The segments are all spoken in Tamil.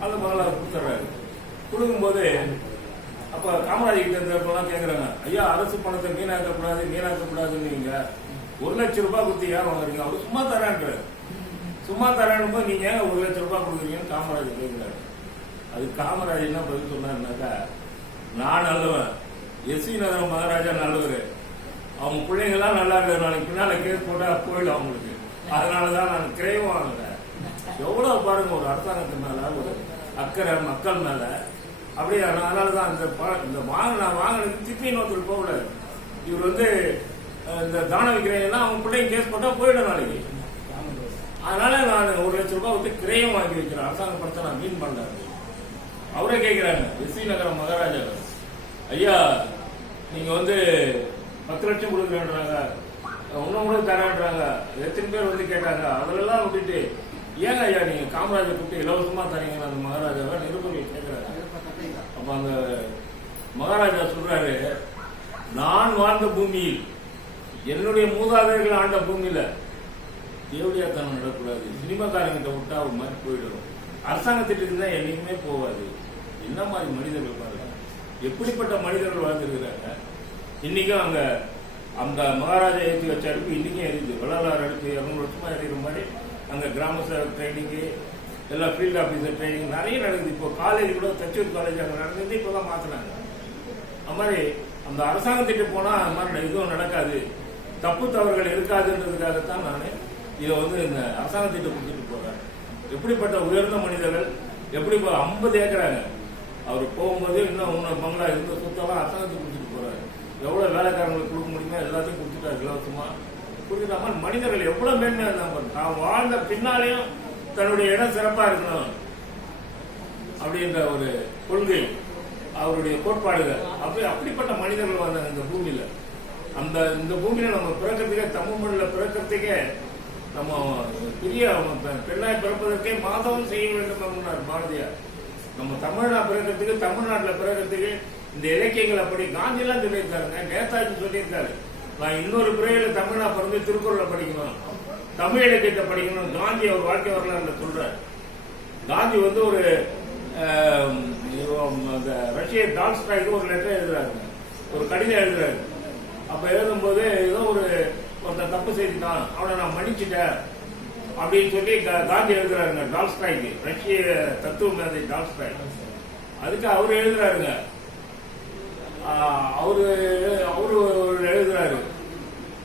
அது மகளை கொடுத்துட்றாரு கொடுக்கும்போது அப்ப காமராஜ் கிட்ட இருந்தப்பெல்லாம் கேக்குறாங்க ஐயா அரசு பணத்தை வீணாக்கக்கூடாது வீணாக்கக்கூடாதுன்னு நீங்க ஒரு லட்சம் ரூபாய் கொடுத்து ஏன் வாங்குறீங்க? அவர் சும்மா தரான்றாரு சும்மா தரான்னு போது நீங்க ஏன் ஒரு லட்சம் ரூபாய் கொடுக்குறீங்கன்னு காமராஜ் கேட்கிறாரு அது காமராஜ் என்ன பதில் சொன்னாருனாக்கா நான் நல்லவன். எஸ். வி. நகரம் மகாராஜா நல்லவர். அவங்க பிள்ளைங்கெல்லாம் நல்லா இருக்கிற நாளைக்கு பின்னால கேஸ் போட்டா போயிடும் அவங்களுக்கு. அதனாலதான் நான் கிரயம் வாங்கினேன் எவ்வளவு பாருங்க ஒரு அரசாங்கத்து மேல ஒரு அக்கறை மக்கள் மேல. அப்படியே அதனால தான் இந்த இந்த வாங்கின நான் வாங்கினது திருப்பி இன்னொருத்தர் போகக்கூடாது இவர் வந்து இந்த தான விற்கிறேன்னா அவங்க பிள்ளைங்க கேஸ் போட்டா போயிடும் நாளைக்கு. அதனால நான் ஒரு லட்சம் ரூபாய் வந்து கிரயம் வாங்கி வைக்கிறேன். அரசாங்க படத்தை நான் மீன் பண்ணாரு அவரே கேட்கிறாங்க எஸ்வி நகரம் மகாராஜா. ஐயா நீங்க வந்து பத்து லட்சம் கொடுக்குறேன்றாங்க இன்னும் கூட தரேன்றாங்க. எத்தனை பேர் வந்து கேட்டாங்க. அதெல்லாம் விட்டுட்டு ஏங்க ஐயா நீங்க காமராஜர் கூப்பிட்டு இலவசமா தரீங்கன்னு அந்த மகாராஜாவை நிருபர்கள் கேட்கிறாரு அப்ப அந்த மகாராஜா சொல்றாரு நான் வாழ்ந்த பூமியில் என்னுடைய மூதாதையர்கள் ஆண்ட பூமியில தேவடியாத்தனம் நடக்கூடாது சினிமாக்காரங்கிட்ட விட்டா ஒரு மாதிரி போயிடும். அரசாங்கத்திட்டு இருந்தா என்னைக்குமே போகாது என்ன மாதிரி மனிதர்கள் பாருங்க. எப்படிப்பட்ட மனிதர்கள் வாழ்ந்துருக்கிறாங்க? இன்னைக்கும் அங்க அந்த மகாராஜா ஏற்றி வச்ச அடுப்பு இன்னைக்கும் எரியுது. வள்ளலார் அடுப்பு இரநூறு வருஷமா எரியுற மாதிரி அந்த கிராம சேவக் ட்ரைனிங்கு எல்லாம் ஃபீல்டு ஆஃபீஸர் ட்ரைனிங் நிறைய நடக்குது. இப்போ காலேஜ் கூட தச்சூர் காலேஜ் அங்கே நடந்தது இப்பதான் மாற்றினாங்க அது மாதிரி அந்த அரசாங்கத்திட்ட போனால் அது மாதிரி எதுவும் நடக்காது. தப்பு தவறுகள் இருக்காதுன்றதுக்காகத்தான் நான் இதை வந்து இந்த அரசாங்கத்திட்ட கொடுத்துட்டு போகிறேன் எப்படிப்பட்ட உயர்ந்த மனிதர்கள் எப்படி ஐம்பது ஏக்கராங்க. அவர் போகும்போது இன்னும் இன்னும் பங்களா இருந்த சொத்தெல்லாம் அரசாங்கத்துக்கு கொடுத்துட்டு போகிறாரு எவ்வளோ வேலைக்காரங்களுக்கு கொடுக்க முடியுமோ எல்லாத்தையும் கொடுத்துட்டாரு இலவசமாக கொடுத்துட்டாம மனிதர்கள் எவ்வளவு மேன்மையா இருந்தாங்க நான் வாழ்ந்த பின்னாலேயும் தன்னுடைய இடம் சிறப்பா இருக்கணும் அப்படின்ற ஒரு கொள்கை அவருடைய கோட்பாடுகள். அப்படி அப்படிப்பட்ட மனிதர்கள் வந்தாங்க இந்த பூமியில. அந்த இந்த பூமியில நம்ம பிறக்கிறதுக்கே தமிழ் மண்ணில பிறக்கிறதுக்கே நம்ம பெரிய பெண்ணாய் பிறப்பதற்கே மாதவம் செய்ய வேண்டும் அப்படின்னார் பாரதியார். நம்ம தமிழ்நாடு பிறக்கிறதுக்கு தமிழ்நாட்டுல பிறக்கிறதுக்கு இந்த இலக்கியங்கள் அப்படி காந்தியெல்லாம் சொல்லியிருக்காருங்க நேதாஜி சொல்லியிருக்காரு. நான் இன்னொரு பிறையில தமிழா பிறந்து திருக்குறளை படிக்கணும். தமிழ் இலக்கியத்தை படிக்கணும். காந்தி அவர் வாழ்க்கை வரலாறு சொல்றாரு. காந்தி வந்து ஒரு ரஷ்ய டால்ஸ்டாய்க்கு ஒரு லெட்டர் எழுதுறாரு. ஒரு கடிதம் எழுதுறாரு. அப்ப எழுதும்போது ஏதோ ஒரு ஒருத்தன் தப்பு செய்துட்டான். அவனை நான் மன்னிச்சுட்டேன் அப்படின்னு சொல்லி கா- காந்தி எழுதுறாருங்க டால்ஸ்டாய்க்கு. ரஷ்ய தத்துவ மேதை டால்ஸ்டாய். அதுக்கு அவரு எழுதுறாருங்க. அவரு அவரு எழுதுறாரு.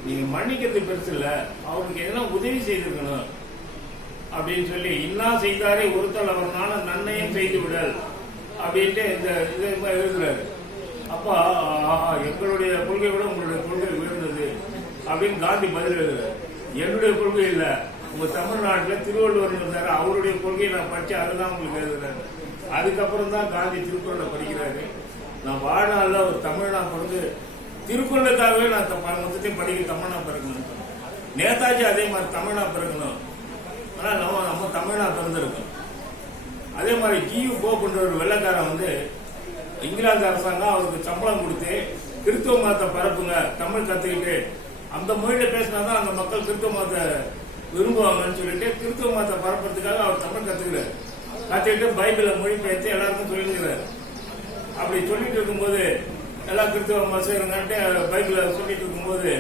நீங்க மன்னிக்கிறது பெருசு இல்ல. அவருக்கு எதனா உதவி செய்திருக்கணும். அப்படின்னு சொல்லி இன்னா செய்தாரே ஒருத்தல் அவர் நன்மையும் செய்து விடல். அப்படின்ட்டு இந்த இது எழுதுறாரு. அப்போ ஆஹா, எங்களுடைய கொள்கை விட உங்களுடைய கொள்கை உயர்ந்தது அப்படின்னு காந்தி பதில் எழுதுறாரு. என்னுடைய கொள்கை இல்ல. உங்க தமிழ்நாட்டுல திருவள்ளுவர் இருந்தாரு. அவருடைய கொள்கையை நான் படிச்சு அதுதான் உங்களுக்கு எழுதுறாரு. அதுக்கப்புறம் தான் காந்தி திருக்குறளை படிக்கிறாரு. நான் வாழ்நாள்ல ஒரு தமிழனா பிறந்து திருக்குறளுக்காகவே நான் த- மொத்தத்தையும் படிக்க தமிழனா பிறக்கணும். நேதாஜி அதே மாதிரி தமிழனா பிறக்கணும். ஆனால் நம்ம நம்ம தமிழனா பிறந்திருக்கோம். அதே மாதிரி கியூ போப்புன்ற ஒரு வெள்ளக்காரன் வந்து இங்கிலாந்து அரசாங்கம் அவருக்கு சம்பளம் கொடுத்து கிறிஸ்துவ மதத்தை பரப்புங்க தமிழ் கத்துக்கிட்டு அந்த மொழியில பேசினாதான் அந்த மக்கள் கிறிஸ்துவ மதத்தை விரும்புவாங்கன்னு சொல்லிட்டு கிறிஸ்துவ மதத்தை பரப்புறதுக்காக அவர் தமிழ் கத்துக்கிறார். கத்துக்கிட்டு பைபிளை மொழிபெயர்த்து எல்லாருக்கும் சொல்லிக்கிறார் அப்படி சொல்லிட்டு இருக்கும்போது எல்லாம் கிறிஸ்தவ மசேருங்கன்ட்டு பைபிள சொல்லிட்டு இருக்கும்போது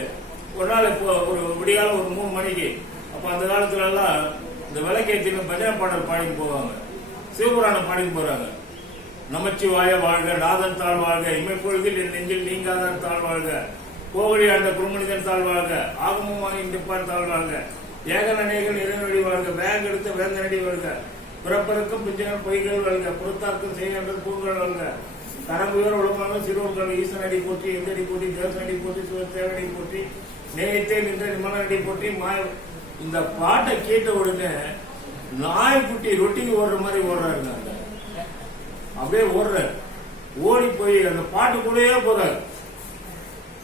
ஒரு நாள் இப்போ ஒரு விடியால ஒரு மூணு மணிக்கு அப்போ அந்த காலத்துல எல்லாம் இந்த விளக்கேற்றின பஜனை பாடல் பாடி போவாங்க. சிவபுராணம் பாடி போறாங்க. நமச்சிவாய வாழ்க நாதன் தாழ் வாழ்க இமைப்பொழுதில் என் நெஞ்சில் நீங்காதான் தாழ் வாழ்க கோவடி ஆண்ட குருமனிதன் தாழ் வாழ்க ஆகமமாகி நிற்பான் தாழ் வாழ்க ஏகன் அநேகன் வாழ்க வேக எடுத்த வேந்தனடி வாழ்க பிறப்பதற்கும் பிஞ்சகன் பொய்கள் வாழ்க புறத்தார்க்கும் செய்கின்ற பூங்கள் வாழ்க கரம்புயர் உலகமாக சிறுவர்கள் ஈசனடி போற்றி எந்தடி போற்றி தேவசனடி போற்றி சிவத்தேவனடி போற்றி நேயத்தை நின்ற நிமலனடி போற்றி மாய இந்த பாட்டை கேட்ட உடனே நாய்க்குட்டி ரொட்டிக்கு ஓடுற மாதிரி ஓடுறாருங்க அந்த அப்படியே ஓடுறாரு. ஓடி போய் அந்த பாட்டு கூடவே போறாரு.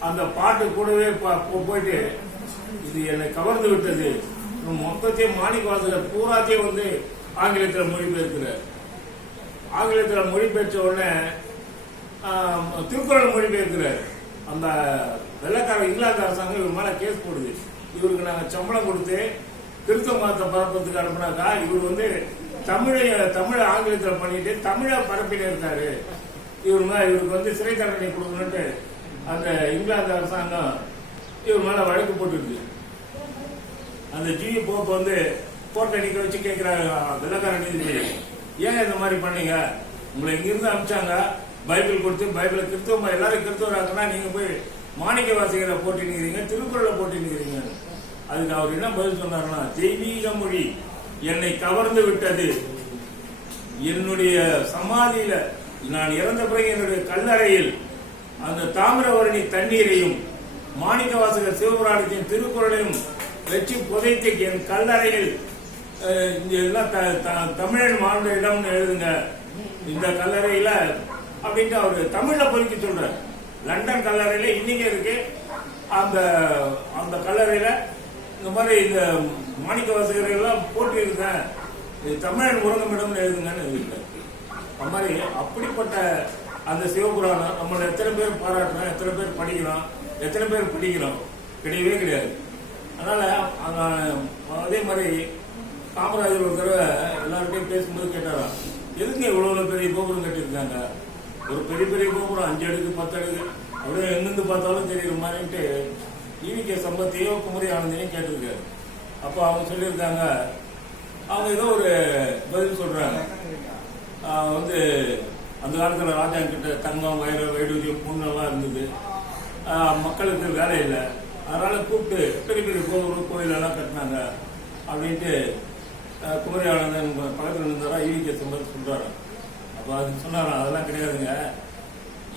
அந்த பாட்டு கூடவே போயிட்டு இது என்னை கவர்ந்து விட்டது. மொத்தத்தையும் மாணிக்க வாசகர் பூராத்தையும் வந்து ஆங்கிலத்தில் மொழிபெயர்க்கிறார். ஆங்கிலத்தில் மொழிபெயர்த்த உடனே திருக்குறள் மொழிபெயர்க்கிறார் அந்த வெள்ளக்கார இங்கிலாந்து அரசாங்கம் இவர் மேல கேஸ் போடுது. இவருக்கு நாங்க சம்பளம் கொடுத்து திருத்த மதத்தை பரப்புறதுக்கு அனுப்புனாக்கா இவர் வந்து தமிழை தமிழ ஆங்கிலத்தில் பண்ணிட்டு தமிழை பரப்பிட்டு இருக்காரு. இவர் மேல இவருக்கு வந்து சிறை தண்டனை கொடுக்கணும்ட்டு அந்த இங்கிலாந்து அரசாங்கம் இவர் மேல வழக்கு போட்டுருக்கு அந்த ஜிவி போப் வந்து கோர்ட்டை நிக்க வச்சு கேட்குறாங்க வெள்ளக்கார நீதிபதி ஏன் இந்த மாதிரி பண்ணீங்க? உங்களை இங்கிருந்து அனுப்பிச்சாங்க. பைபிள் கொடுத்து பைபிளை கிறிஸ்தவ எல்லாரும் கிறிஸ்தவராக்குனா நீங்க போய் மாணிக்க வாசகரை போட்டி நிக்கிறீங்க திருக்குறளை போட்டி நிக்கிறீங்க. அதுக்கு அவர் என்ன பதில் சொன்னார்னா தெய்வீக மொழி என்னை கவர்ந்து விட்டது. என்னுடைய சமாதியில நான் இறந்த பிறகு என்னுடைய கல்லறையில் அந்த தாமிரவரணி தண்ணீரையும் மாணிக்க வாசகர் சிவபுராணத்தின் திருக்குறளையும் வச்சு புதைத்து என் கல்லறையில் எல்லாம் த- த- தமிழன் வாழ்ந்த இடம்னு எழுதுங்க. இந்த கல்லறையில அப்படின்ட்டு அவரு தமிழ்ல பொறிக்க சொல்றாரு. லண்டன் கல்லறையில இன்னைக்கு இருக்கு. அந்த அந்த கல்லறையில இந்த மாதிரி இந்த மாணிக்க வாசகர்கள் எல்லாம் போட்டு இருக்கேன் இது தமிழன் உறங்கமிடம் எழுதுங்கன்னு எழுதிட்டாரு அந்த மாதிரி அப்படிப்பட்ட அந்த சிவபுராணம் நம்மளை எத்தனை பேர் பாராட்டுறோம் எத்தனை பேர் படிக்கிறோம் எத்தனை பேர் படிக்கிறோம் கிடையவே கிடையாது. அதனால அந்த- அதே மாதிரி காமராஜர் ஒரு தடவை எல்லார்கிட்டையும் பேசும்போது கேட்டாராம் எதுக்கு இவ்வளவு பெரிய கோபுரம் கட்டியிருக்காங்க? ஒரு பெரிய பெரிய கோபுரம் அஞ்சு அடுக்கு பத்து அடுக்கு அப்படியே எங்கிருந்து பார்த்தாலும் தெரியுற மாதிரின்ட்டு ஈவிகே சம்பத்தையோ குமரி ஆனந்தையும் கேட்டிருக்காரு. அப்போ அவங்க சொல்லியிருக்காங்க. அவங்க ஏதோ ஒரு பதில் சொல்றாங்க. வந்து அந்த காலத்துல ராஜா கிட்ட தங்கம் வயிறு வைடூரியம் பொண்ணெல்லாம் இருந்தது. மக்களுக்கு வேலை இல்லை. அதனால கூப்பிட்டு பெரிய பெரிய கோவில் கோயிலெல்லாம் கட்டினாங்க. அப்படின்ட்டு குமரி ஆனந்தன் பக்கத்தில் இருந்தாரா? ஈவிகே சம்பத் சொல்றாரு. அப்போ அது சொன்னாராம் அதெல்லாம் கிடையாதுங்க.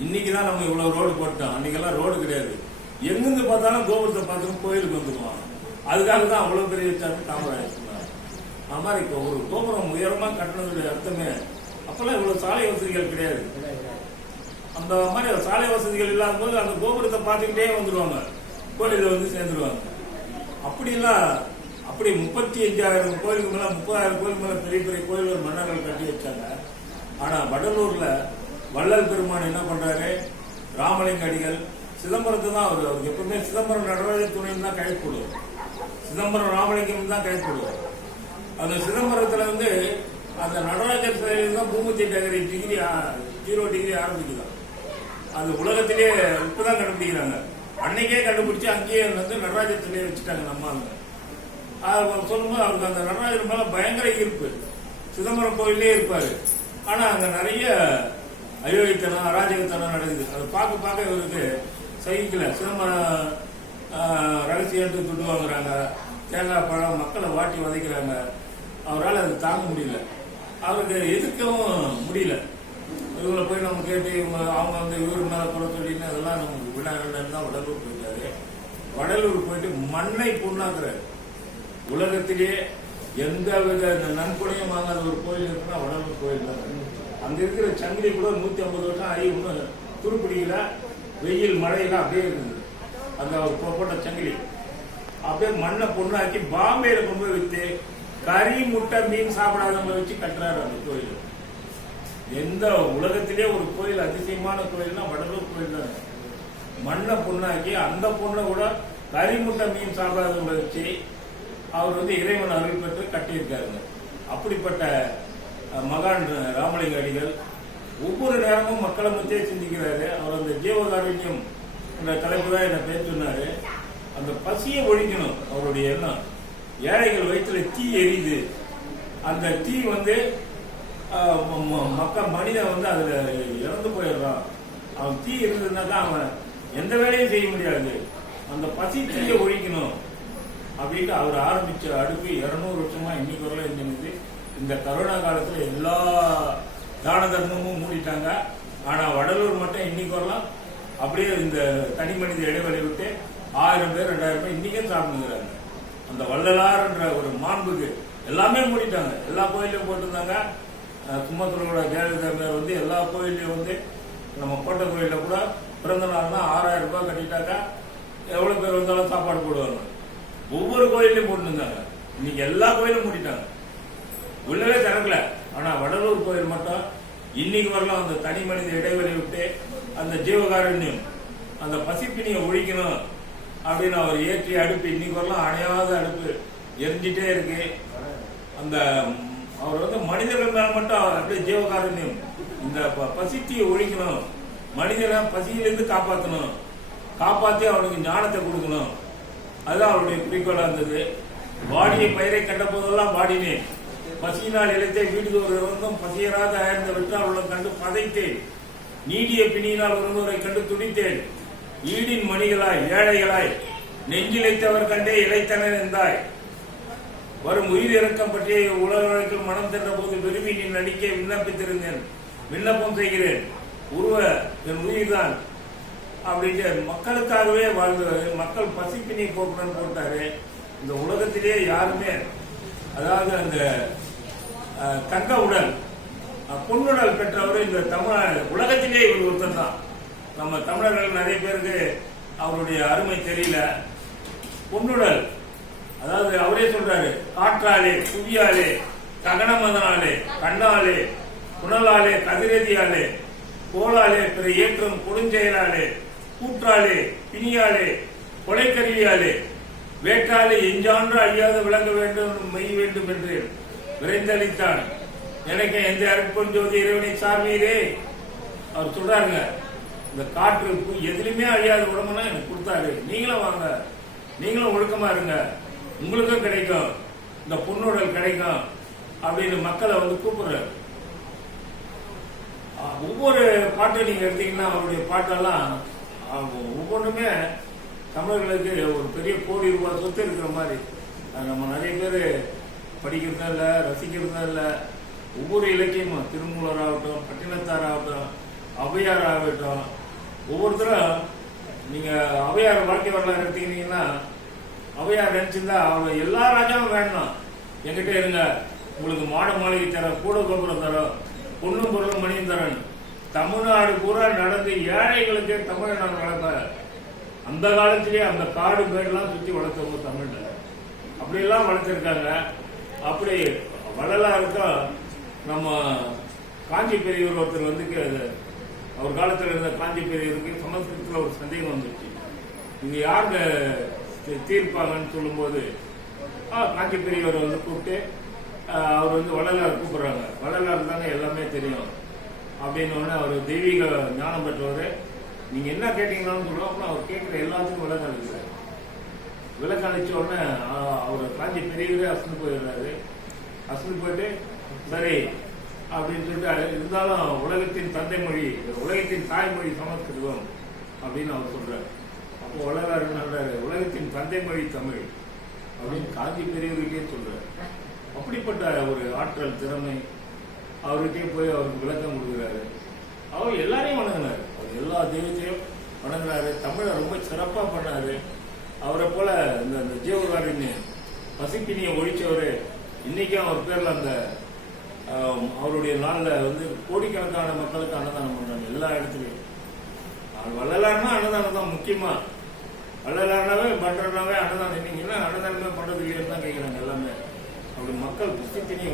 இன்னைக்கு தான் நம்ம இவ்வளவு ரோடு போட்டோம். அன்னைக்கெல்லாம் ரோடு கிடையாது. எங்கெங்க பார்த்தாலும் கோபுரத்தை பார்த்துட்டு கோயிலுக்கு வந்துருவோம். அதுக்காக தான் அவ்வளவு பெரிய வச்சாரு காமராஜர் சொன்னார். அது மாதிரி இப்போ ஒரு கோபுரம் உயரமா கட்டினதுடைய அர்த்தமே. அப்பெல்லாம் இவ்வளவு சாலை வசதிகள் கிடையாது. அந்த மாதிரி சாலை வசதிகள் இல்லாத போது அந்த கோபுரத்தை பார்த்துக்கிட்டே வந்துருவாங்க. கோயிலில் வந்து சேர்ந்துருவாங்க. அப்படிலாம் அப்படி முப்பத்தி அஞ்சாயிரம் கோயிலுக்கு மேல முப்பதாயிரம் கோயிலுக்கு மேல பெரிய பெரிய கோயில் மன்னர்கள் கட்டி வச்சாங்க. ஆனா வடலூர்ல வள்ளல் பெருமான் என்ன பண்றாரு? ராமலிங்க அடிகள் சிதம்பரத்தை தான் அவர் அவருக்கு எப்பவுமே சிதம்பரம் நடராஜர் துணைன்னு தான் கை போடுவார். சிதம்பரம் ராமலிங்கம் தான் கை போடுவார். அந்த சிதம்பரத்துல வந்து அந்த நடராஜர் சிலையில தான் பூமத்தி டகரி டிகிரி ஜீரோ டிகிரி ஆரம்பிக்குதான். அது உலகத்திலே இப்பதான் கண்டுபிடிக்கிறாங்க. அன்னைக்கே கண்டுபிடிச்சு அங்கேயே வந்து நடராஜர் துணையை வச்சுட்டாங்க நம்ம ஆளுங்க. சொல்லும்போது அவருக்கு அந்த நடராஜர் மேல பயங்கர ஈர்ப்பு. சிதம்பரம் கோயிலே இருப்பாரு. ஆனா அங்க நிறைய அயோக்கியத்தனம் அராஜகத்தனம் நடக்குது. அதை பார்க்க பார்க்க இவருக்கு சகிக்கல. சிதம்பரம் ஆஹ், ரகசியம்ட்டு துட்டு வாங்குறாங்க. தேங்காய் பழம் மக்களை வாட்டி வதைக்கிறாங்க. அவரால் அது தாங்க முடியல. அவருக்கு எதிர்க்கவும் முடியல. இவங்களை போய் நம்ம கேட்டு இவங்க அவங்க வந்து இவர் மேலே குறை சொல்லின்னு அதெல்லாம் நமக்கு விட தான் வடலூர் போயிட்டாரு. வடலூர் போயிட்டு மண்ணை புண்ணாக்குறாரு. உலகத்திலேயே எந்த வித நன்கொடையும் வாங்காத ஒரு கோயில் இருக்குன்னா வடலூர் கோயில் தான். அங்க இருக்கிற சங்கிலி கூட நூத்தி ஐம்பது வருஷம் ஆகி இன்னும் துருப்பிடிக்கல வெயில் மழையெல்லாம் அப்படியே இருந்தது. அந்த போட்ட சங்கிலி. அப்படியே மண்ணை பொண்ணாக்கி பாம்பேல கொண்டு போய் வித்து கறி முட்டை மீன் சாப்பிடாதவங்க வச்சு கட்டுறாரு அந்த கோயில். எந்த உலகத்திலே ஒரு கோயில் அதிசயமான கோயில்னா வடலூர் கோயில் தான். மண்ணை பொண்ணாக்கி அந்த பொண்ணை கூட கறி முட்டை மீன் சாப்பிடாதவங்களை வச்சு அவர் வந்து இறைவன் அருள் பெற்று கட்டியிருக்காருங்க. அப்படிப்பட்ட மகான் ராமலிங்க அடிகள் ஒவ்வொரு நேரமும் மக்களை மத்தியே சிந்திக்கிறாரு. அவர் அந்த ஜீவகாருண்யம் என்ற தலைப்பு தான் என்ன பேர் சொன்னாரு. அந்த பசியை ஒழிக்கணும் அவருடைய எண்ணம். ஏழைகள் வயிற்றுல தீ எரியுது. அந்த தீ வந்து ம- மக்கள் மனிதன் வந்து அதுல இறந்து போயிடுறான். அவன் தீ இருந்ததுனாக்கா அவன் எந்த வேலையும் செய்ய முடியாது. அந்த பசி தீயை ஒழிக்கணும். அப்படின்ட்டு அவர் ஆரம்பிச்ச அடுப்பு இருநூறு வருஷமா இன்னைக்கு வரல இருந்தது இந்த கரோனா காலத்துல எல்லா தான தர்மமும் மூடிட்டாங்க. ஆனா வடலூர் மட்டும் இன்னைக்கு வரலாம் அப்படியே இந்த தனி மனித இடைவெளி விட்டு ஆயிரம் பேர் ரெண்டாயிரம் பேர் இன்னைக்கும் சாப்பிடுங்கிறாங்க அந்த வள்ளலார்ன்ற ஒரு மாண்புக்கு எல்லாமே மூடிட்டாங்க. எல்லா கோயிலையும் போட்டிருந்தாங்க. கும்பத்தூரோட ஜெயலலிதா வந்து எல்லா கோயிலையும் வந்து நம்ம கோட்டை கோயிலில் கூட பிறந்த நாள்னா ஆறாயிரம் ரூபாய் கட்டிட்டாக்கா எவ்வளவு பேர் வந்தாலும் சாப்பாடு போடுவாங்க. ஒவ்வொரு கோயிலையும் போட்டுருந்தாங்க. இன்னைக்கு எல்லா கோயிலும் மூடிட்டாங்க. உள்ளவே திறக்கல. ஆனா வடலூர் கோயில் மட்டும் இன்னைக்கு வரலாம். அந்த தனி மனித இடைவெளி விட்டு அந்த ஜீவகாருண்யம் அந்த பசிப்பினியை ஒழிக்கணும் அப்படின்னு அவர் ஏற்றி அடுப்பு இன்னைக்கு வரலாம். அணையாத அடுப்பு எரிஞ்சிட்டே இருக்கு. அந்த அவர் வந்து மனிதர்கள் மேல மட்டும் அவர் அப்படியே ஜீவகாருண்யம் இந்த ப- பசித்தியை ஒழிக்கணும். மனிதனை பசியிலிருந்து காப்பாற்றணும் காப்பாத்தி அவனுக்கு ஞானத்தை கொடுக்கணும். அதுதான் அவருடைய குறிக்கோளா இருந்தது. வாடிய பயிரை கண்ட போதெல்லாம் வாடினேன். பசியினால் இழைத்தே வீடு ஒருவருக்கும் பசியராக அயர்ந்த விட்டால் உள்ள கண்டு பதைத்தேன். நீடிய பிணியினால் ஒருவரை கண்டு துடித்தேன். ஈடின் மணிகளாய் ஏழைகளாய் நெஞ்சிலைத்தவர் கண்டே இழைத்தனர் என்றாய். வரும் உயிர் இறக்கம் பற்றிய உலக வழக்கில் மனம் சென்ற போது விரும்பி நீ நடிக்க விண்ணப்பித்திருந்தேன். விண்ணப்பம் செய்கிறேன். உருவ என் உயிர்தான். அப்படின்ட்டு மக்களுக்காகவே வாழ்ந்தவர் மக்கள் பசிப்பினி போக்கணும்னு போட்டாரு. இந்த உலகத்திலேயே யாருமே அதாவது அந்த தங்க உடல் பொன்னுடல் பெற்றவர் இந்த தமிழ் உலகத்திலே இவர் ஒருத்தர் தான். நம்ம தமிழர்கள் நிறைய பேருக்கு அவருடைய அருமை தெரியல. பொன்னுடல் அதாவது அவரே சொல்றாரு காற்றாலே புவியாலே ககனமதனாலே கண்ணாலே புனலாலே கதிரதியாலே கோளாலே பிற ஏற்றம் கொடுஞ்செயலாலே கூற்றாலே பிணியாலே கொலைக்கருவியாலே வேட்டாலே எஞ்சான்று அழியாது விளங்க வேண்டும் மெய் வேண்டும் என்று விரைந்தளித்தான். எனக்கு எந்த அருட்பொஞ்சோதி இறைவனை சார்வீரே? அவர் சொல்றாருங்க இந்த காற்று எதுலையுமே அழியாத உடம்புனா எனக்கு கொடுத்தாரு. நீங்களும் வாங்க. நீங்களும் ஒழுக்கமா இருங்க. உங்களுக்கும் கிடைக்கும். இந்த பொண்ணுடல் கிடைக்கும். அப்படின்னு மக்களை வந்து கூப்பிடுறாரு. ஒவ்வொரு பாட்டும் நீங்க எடுத்தீங்கன்னா அவருடைய பாட்டெல்லாம் ஒவ்வொன்றுமே தமிழர்களுக்கு ஒரு பெரிய கோடி ரூபாய் சொத்து இருக்கிற மாதிரி. நம்ம நிறைய பேர் படிக்கிறதா இல்லை ரசிக்கிறதா இல்லை ஒவ்வொரு இலக்கியமும் திருமூலர் ஆகட்டும் பட்டினத்தார் ஆகட்டும் ஔவையார் ஆகட்டும் ஒவ்வொருத்தரும் நீங்கள் ஔவையார் வாழ்க்கை வரலாறு எடுத்துக்கிட்டீங்கன்னா ஔவையார் நினச்சிருந்தா அவங்க எல்லா ராஜாவும் வேணும் என்கிட்ட இருங்க உங்களுக்கு மாட மாளிகை தரோம் கூட கோபுரம் தரோம் பொண்ணும் பொருளும் மணியும் தரேன் தமிழ்நாடு பூரா நடந்து ஏழைகளுக்கே தமிழை நான் வளர்ப்பேன் அந்த காலத்திலேயே அந்த காடு பேர்லாம் சுத்தி வளர்த்தவங்க தமிழ்ல. அப்படியெல்லாம் வளர்த்திருக்காங்க. அப்படி வள்ளலாருக்கும் நம்ம காஞ்சி பெரியவர் ஒருத்தர் வந்து அவர் காலத்தில் இருந்த காஞ்சி பெரியவருக்கு சமஸ்கிருத்தில் ஒரு சந்தேகம் வந்துச்சு. இது யாருங்க தீர்ப்பாங்கன்னு சொல்லும்போது காஞ்சி பெரியவர் வந்து கூப்பிட்டு அவர் வந்து வள்ளலார் கூப்பிடுறாங்க. வள்ளலார் தானே எல்லாமே தெரியும். அப்படின்னு அவர் தெய்வீக ஞானம் பெற்றவர். நீங்க என்ன கேட்டீங்களான்னு சொல்லுவோம் அவர் கேட்கிற எல்லாத்துக்கும் விளக்கம் அளிக்கிறார் விளக்கம் அளிச்ச உடனே அவர் காஞ்சி பெரியவரே அசந்து போயிடுறாரு. அசந்து போயிட்டு சரி அப்படின்னு சொல்லிட்டு இருந்தாலும் உலகத்தின் தந்தை மொழி உலகத்தின் தாய்மொழி சமஸ்கிருதம் அப்படின்னு அவர் சொல்றாரு. அப்போ உலகாரு சொல்றாரு? உலகத்தின் தந்தை மொழி தமிழ் அப்படின்னு காஞ்சி பெரியவருக்கே சொல்றாரு. அப்படிப்பட்ட ஒரு ஆற்றல் திறமை அவருக்கே போய் அவருக்கு விளக்கம் கொடுக்குறாரு. அவர் எல்லாரையும் வணங்கினார். அவர் எல்லா தெய்வத்தையும் வணங்குறாரு தமிழை ரொம்ப சிறப்பாக பண்ணார். அவரை போல இந்த இந்த ஜீவகாரின் பசிப்பினியை ஒழிச்சவர் இன்னைக்கும் அவர் பேரில் அந்த அவருடைய நாளில் வந்து கோடிக்கணக்கான மக்களுக்கு அன்னதானம் பண்ணுறாங்க எல்லா இடத்துலையும். அவர் வள்ளலார்னா அன்னதானம் தான் முக்கியமாக வள்ளலார்னாவே பண்றனாவே அன்னதானம். இன்னைக்குன்னா அன்னதானமே பண்ணுறது இல்லைன்னு தான் கேட்குறாங்க எல்லாமே. அப்படி மக்கள் பசிப்பினியை